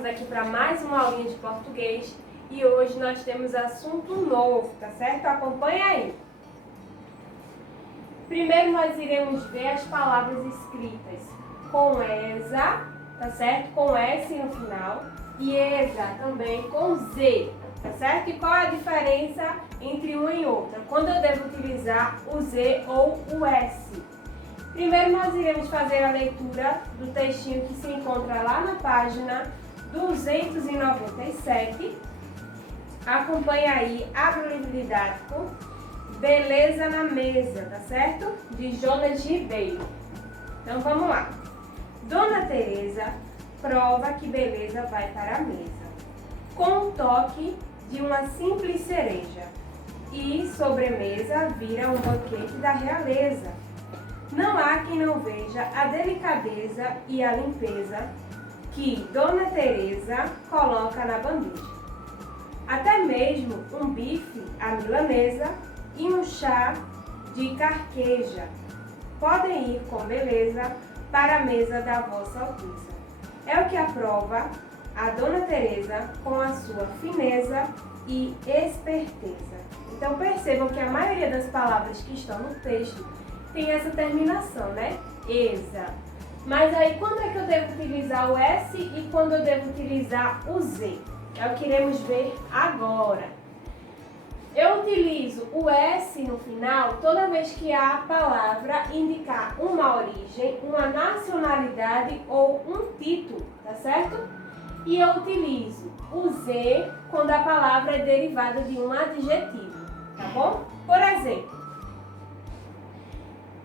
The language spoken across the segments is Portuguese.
Estamos aqui para mais uma aulinha de português e hoje nós temos assunto novo, tá certo? Acompanha aí. Primeiro nós iremos ver as palavras escritas com ESA, tá certo? Com S no final e ESA também com Z, tá certo? E qual é a diferença entre uma e outra? Quando eu devo utilizar o Z ou o S? Primeiro nós iremos fazer a leitura do textinho que se encontra lá na página 297. Acompanhe aí, abre o livro didático, Beleza na Mesa, tá certo? De Jonas Ribeiro. Então vamos lá. Dona Teresa prova que beleza vai para a mesa, com o toque de uma simples cereja, e sobremesa vira um banquete da realeza. Não há quem não veja a delicadeza e a limpeza que Dona Teresa coloca na bandeja. Até mesmo um bife à milanesa e um chá de carqueja podem ir com beleza para a mesa da Vossa Alteza. É o que aprova a Dona Teresa com a sua fineza e esperteza. Então percebam que a maioria das palavras que estão no texto tem essa terminação, né? ESA. Mas aí, quando é que eu devo utilizar o S e quando eu devo utilizar o Z? É o que iremos ver agora. Eu utilizo o S no final toda vez que a palavra indicar uma origem, uma nacionalidade ou um título, tá certo? E eu utilizo o Z quando a palavra é derivada de um adjetivo, tá bom? Por exemplo,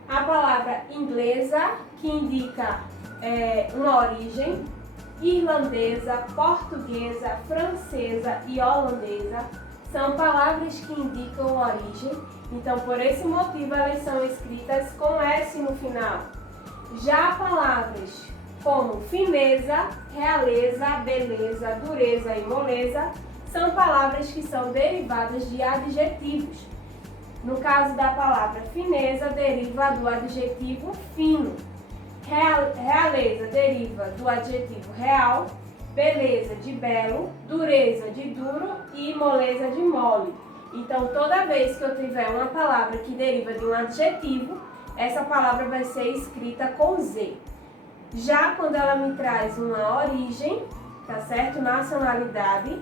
a palavra inglesa, que indica uma origem, irlandesa, portuguesa, francesa e holandesa, são palavras que indicam origem, então por esse motivo elas são escritas com S no final. Já palavras como fineza, realeza, beleza, dureza e moleza são palavras que são derivadas de adjetivos. No caso da palavra fineza, deriva do adjetivo fino. Realeza deriva do adjetivo real, beleza de belo, dureza de duro e moleza de mole. Então, toda vez que eu tiver uma palavra que deriva de um adjetivo, essa palavra vai ser escrita com Z. Já quando ela me traz uma origem, tá certo? Nacionalidade,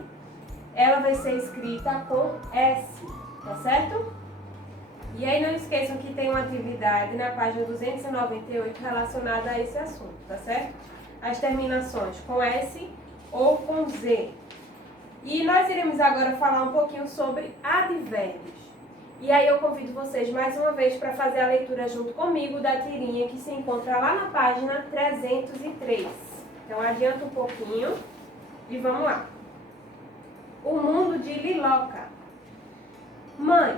ela vai ser escrita com S, tá certo? E aí não esqueçam que tem uma atividade na página 298 relacionada a esse assunto, tá certo? As terminações com S ou com Z. E nós iremos agora falar um pouquinho sobre advérbios. E aí eu convido vocês mais uma vez para fazer a leitura junto comigo da tirinha que se encontra lá na página 303. Então adianta um pouquinho e vamos lá. O mundo de Liloca. Mãe,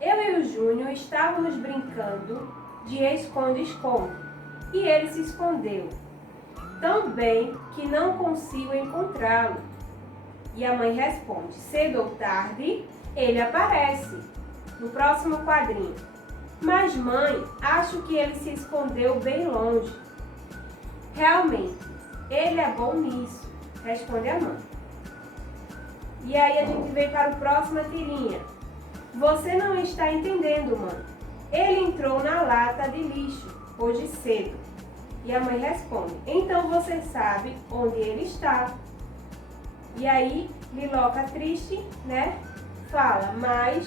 eu e o Júnior estávamos brincando de esconde-esconde e ele se escondeu, tão bem que não consigo encontrá-lo. E a mãe responde, cedo ou tarde, ele aparece. No próximo quadrinho. Mas mãe, acho que ele se escondeu bem longe. Realmente, ele é bom nisso, responde a mãe. E aí a gente vem para a próxima tirinha. Você não está entendendo, mãe. Ele entrou na lata de lixo hoje cedo. E a mãe responde, então você sabe onde ele está. E aí, Liloca triste, né? Fala, mas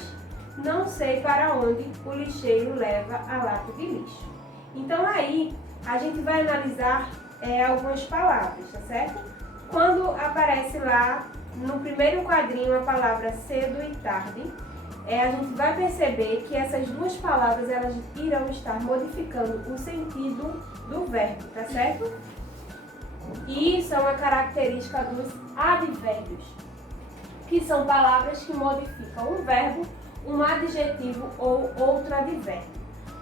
não sei para onde o lixeiro leva a lata de lixo. Então aí, a gente vai analisar algumas palavras, tá certo? Quando aparece lá no primeiro quadrinho a palavra cedo e tarde, a gente vai perceber que essas duas palavras elas irão estar modificando o sentido do verbo, tá certo? E isso é uma característica dos advérbios, que são palavras que modificam um verbo, um adjetivo ou outro advérbio.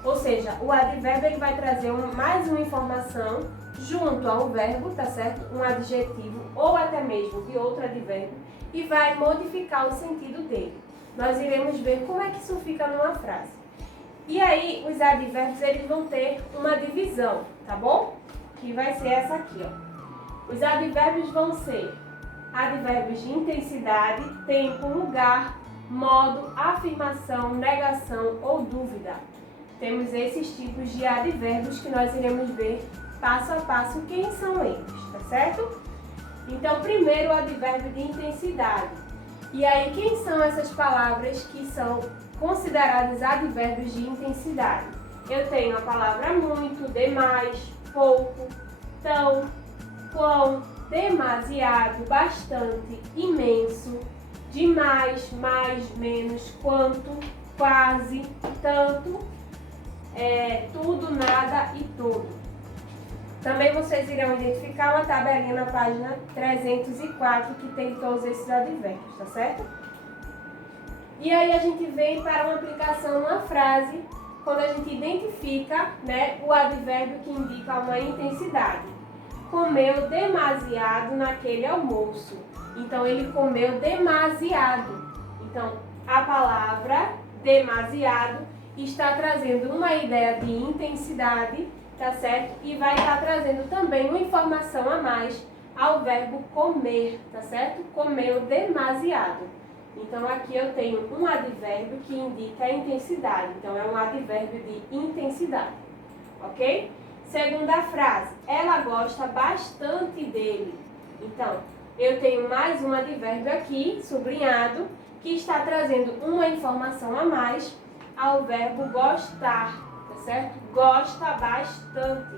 Ou seja, o advérbio ele vai trazer mais uma informação junto ao verbo, tá certo? Um adjetivo ou até mesmo de outro advérbio e vai modificar o sentido dele. Nós iremos ver como é que isso fica numa frase. E aí, os advérbios eles vão ter uma divisão, tá bom? Que vai ser essa aqui, ó. Os advérbios vão ser advérbios de intensidade, tempo, lugar, modo, afirmação, negação ou dúvida. Temos esses tipos de advérbios que nós iremos ver passo a passo quem são eles, tá certo? Então, primeiro o advérbio de intensidade. E aí, quem são essas palavras que são consideradas advérbios de intensidade? Eu tenho a palavra muito, demais, pouco, tão, quão, demasiado, bastante, imenso, demais, mais, menos, quanto, quase, tanto, tudo, nada e todo. Também vocês irão identificar uma tabelinha na página 304 que tem todos esses advérbios, tá certo? E aí a gente vem para uma aplicação numa frase, quando a gente identifica, né, o advérbio que indica uma intensidade. Comeu demasiado naquele almoço. Então, ele comeu demasiado. Então, a palavra demasiado está trazendo uma ideia de intensidade, tá certo? E vai estar trazendo também uma informação a mais ao verbo comer, tá certo? Comeu demasiado. Então, aqui eu tenho um advérbio que indica a intensidade. Então, é um advérbio de intensidade, ok? Segunda frase, ela gosta bastante dele. Então, eu tenho mais um advérbio aqui, sublinhado, que está trazendo uma informação a mais ao verbo gostar, tá certo? Gosta bastante.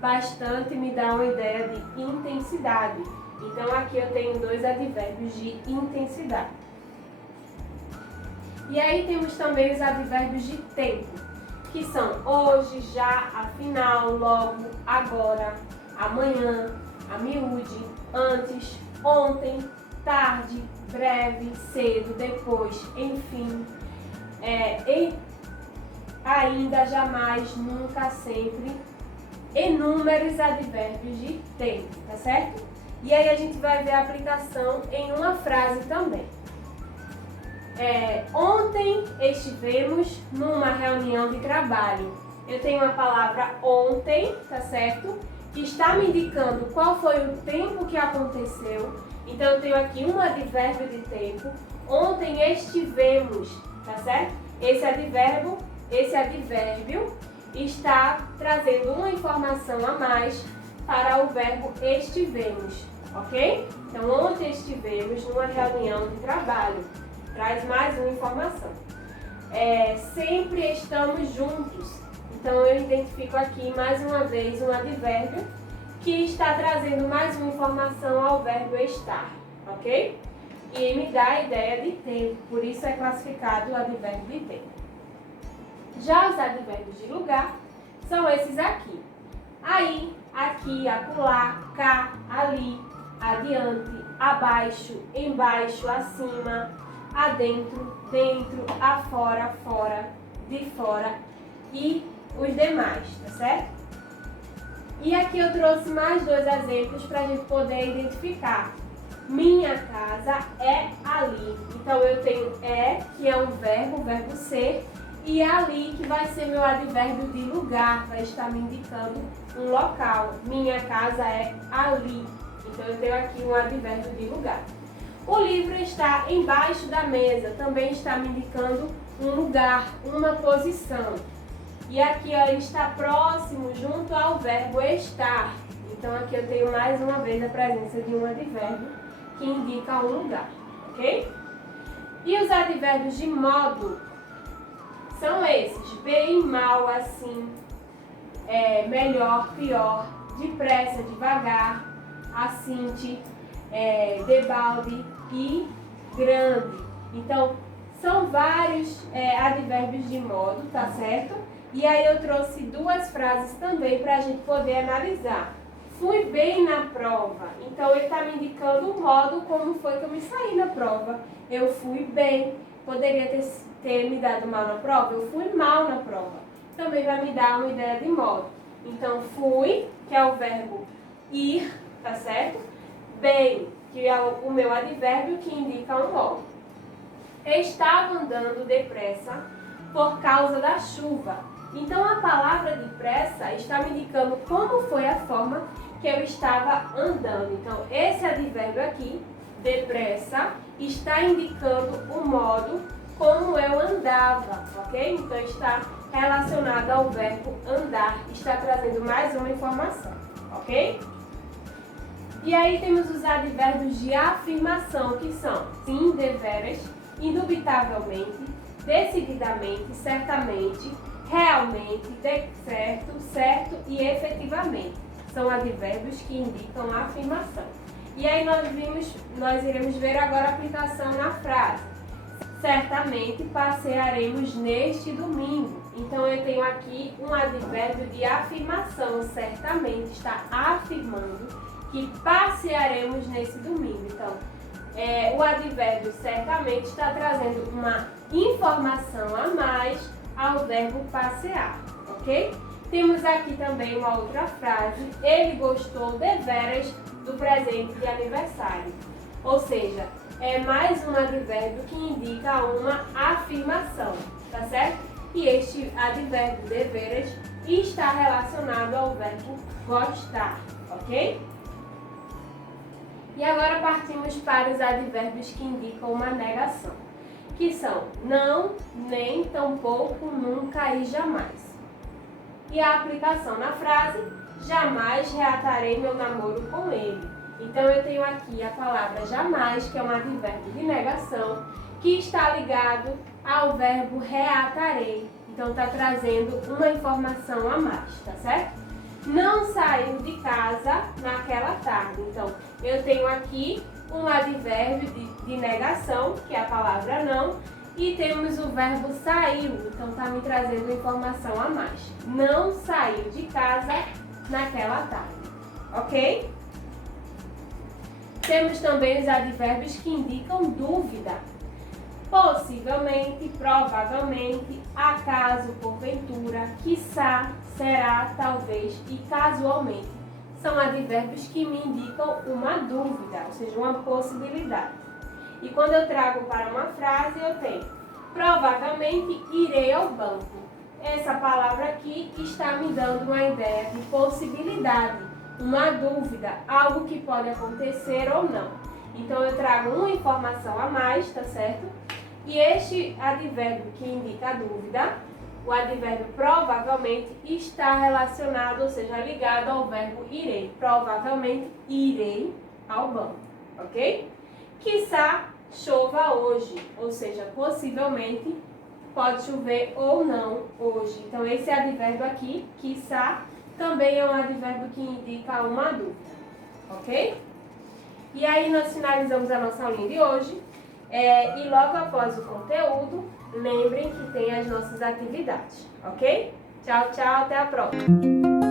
Bastante me dá uma ideia de intensidade. Então, aqui eu tenho dois advérbios de intensidade. E aí temos também os advérbios de tempo, que são hoje, já, afinal, logo, agora, amanhã, a miúde, antes, ontem, tarde, breve, cedo, depois, enfim, ainda, jamais, nunca, sempre, inúmeros advérbios de tempo, tá certo? E aí a gente vai ver a aplicação em uma frase também. Ontem estivemos numa reunião de trabalho. Eu tenho a palavra ontem, tá certo? Que está me indicando qual foi o tempo que aconteceu. Então, eu tenho aqui um advérbio de tempo. Ontem estivemos, tá certo? Esse advérbio está trazendo uma informação a mais para o verbo estivemos, ok? Então, ontem estivemos numa reunião de trabalho. Traz mais uma informação. Sempre estamos juntos. Então, eu identifico aqui mais uma vez um advérbio que está trazendo mais uma informação ao verbo estar, ok? E me dá a ideia de tempo, por isso é classificado o advérbio de tempo. Já os advérbios de lugar são esses aqui. Aí, aqui, acolá, cá, ali, adiante, abaixo, embaixo, acima, adentro, dentro, afora, fora, de fora e os demais, tá certo? E aqui eu trouxe mais dois exemplos para a gente poder identificar. Minha casa é ali. Então eu tenho que é um verbo, o verbo ser, e ali, que vai ser meu advérbio de lugar, vai estar me indicando um local. Minha casa é ali. Então eu tenho aqui um advérbio de lugar. O livro está embaixo da mesa, também está me indicando um lugar, uma posição. E aqui ó, ele está próximo, junto ao verbo estar. Então aqui eu tenho mais uma vez a presença de um advérbio que indica um lugar, ok? E os advérbios de modo são esses: bem, mal, assim, melhor, pior, depressa, devagar, assinte, debalde e grande. Então, são vários advérbios de modo, tá certo? E aí eu trouxe duas frases também para a gente poder analisar. Fui bem na prova. Então, ele está me indicando o modo como foi que eu me saí na prova. Eu fui bem. Poderia ter me dado mal na prova? Eu fui mal na prova. Também vai me dar uma ideia de modo. Então, fui, que é o verbo ir, tá certo? Bem, que é o meu advérbio que indica um modo. Estava andando depressa por causa da chuva. Então, a palavra depressa está me indicando como foi a forma que eu estava andando. Então, esse advérbio aqui, depressa, está indicando o modo como eu andava, ok? Então, está relacionado ao verbo andar, está trazendo mais uma informação, ok? E aí temos os advérbios de afirmação, que são sim, deveras, indubitavelmente, decididamente, certamente, realmente, de certo, certo e efetivamente. São advérbios que indicam a afirmação. E aí nós iremos ver agora a aplicação na frase. Certamente passearemos neste domingo. Então eu tenho aqui um advérbio de afirmação. Certamente está afirmando que passearemos nesse domingo. Então, o advérbio certamente está trazendo uma informação a mais ao verbo passear, ok? Temos aqui também uma outra frase. Ele gostou deveras do presente de aniversário. Ou seja, é mais um advérbio que indica uma afirmação, tá certo? E este advérbio deveras está relacionado ao verbo gostar, ok? E agora partimos para os advérbios que indicam uma negação, que são não, nem, tampouco, nunca e jamais. E a aplicação na frase, jamais reatarei meu namoro com ele. Então eu tenho aqui a palavra jamais, que é um advérbio de negação, que está ligado ao verbo reatarei. Então está trazendo uma informação a mais, tá certo? Não saiu de casa naquela tarde. Então, eu tenho aqui um advérbio de negação, que é a palavra não, e temos o verbo saiu. Então, está me trazendo informação a mais. Não saiu de casa naquela tarde. Ok? Temos também os advérbios que indicam dúvida. Possivelmente, provavelmente, acaso, porventura, quiçá, será, talvez e casualmente. São advérbios que me indicam uma dúvida, ou seja, uma possibilidade. E quando eu trago para uma frase, eu tenho provavelmente irei ao banco. Essa palavra aqui está me dando uma ideia de possibilidade, uma dúvida, algo que pode acontecer ou não. Então eu trago uma informação a mais, tá certo? E este advérbio que indica a dúvida, o advérbio provavelmente, está relacionado, ou seja, ligado ao verbo irei. Provavelmente irei ao banco, ok? Quiçá chova hoje, ou seja, possivelmente pode chover ou não hoje. Então esse advérbio aqui, quiçá, também é um advérbio que indica uma dúvida, ok? E aí nós finalizamos a nossa aulinha de hoje. E logo após o conteúdo, lembrem que tem as nossas atividades, ok? Tchau, tchau, até a próxima!